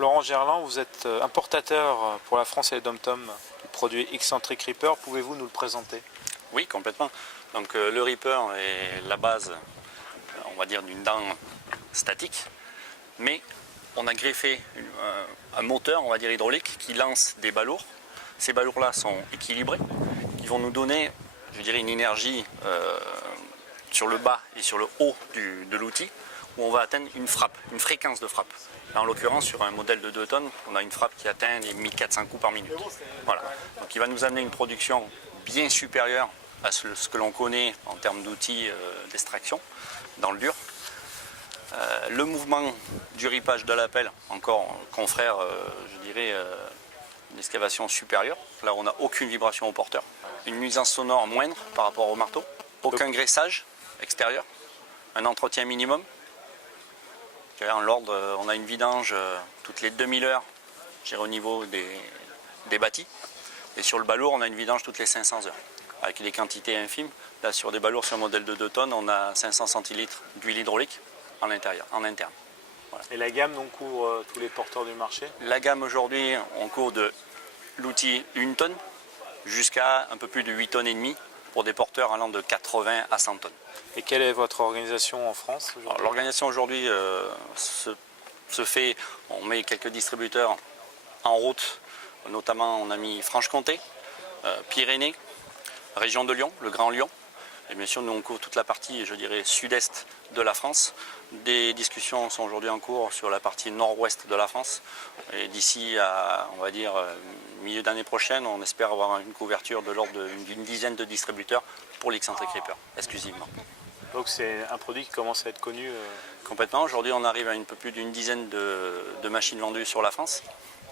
Florent Gerland, vous êtes importateur pour la France et les DOM-TOM du produit Xcentric Reaper. Pouvez-vous nous le présenter? Oui, complètement. Donc le Reaper est la base, on va dire, d'une dent statique, mais on a greffé un moteur, on va dire hydraulique, qui lance des balourds. Ces balourds-là sont équilibrés, qui vont nous donner, je dirais, une énergie sur le bas et sur le haut de l'outil, où on va atteindre une frappe, une fréquence de frappe. Là, en l'occurrence, sur un modèle de 2 tonnes, on a une frappe qui atteint les 1400 coups par minute. Voilà. Donc il va nous amener une production bien supérieure à ce que l'on connaît en termes d'outils d'extraction dans le dur. Le mouvement du ripage de la pelle, encore confrère, je dirais, une excavation supérieure. Là, on n'a aucune vibration au porteur. Une nuisance sonore moindre par rapport au marteau. Aucun graissage extérieur. Un entretien minimum. En l'ordre, on a une vidange toutes les 2000 heures au niveau des bâtis. Et sur le balourd, on a une vidange toutes les 500 heures. Avec des quantités infimes. Là, sur des balourds sur un modèle de 2 tonnes, on a 500 centilitres d'huile hydraulique en interne. Voilà. Et la gamme donc couvre tous les porteurs du marché? La gamme aujourd'hui, on court de l'outil 1 tonne jusqu'à un peu plus de 8 tonnes et demie pour des porteurs allant de 80 à 100 tonnes. Et quelle est votre organisation en France? L'organisation aujourd'hui se fait, on met quelques distributeurs en route, notamment on a mis Franche-Comté, Pyrénées, région de Lyon, le Grand Lyon. Et bien sûr, nous on couvre toute la partie, je dirais, sud-est de la France. Des discussions sont aujourd'hui en cours sur la partie nord-ouest de la France. Et d'ici à, on va dire, milieu d'année prochaine, on espère avoir une couverture de l'ordre d'une dizaine de distributeurs pour l'Xcentric Reaper, exclusivement. Donc c'est un produit qui commence à être connu Complètement. Aujourd'hui, on arrive à un peu plus d'une dizaine de machines vendues sur la France,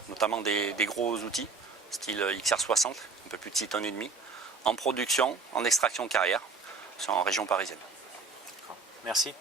notamment des gros outils, style XR60, un peu plus de 6 tonnes et demie, en production, en extraction de carrière, en région parisienne. Merci.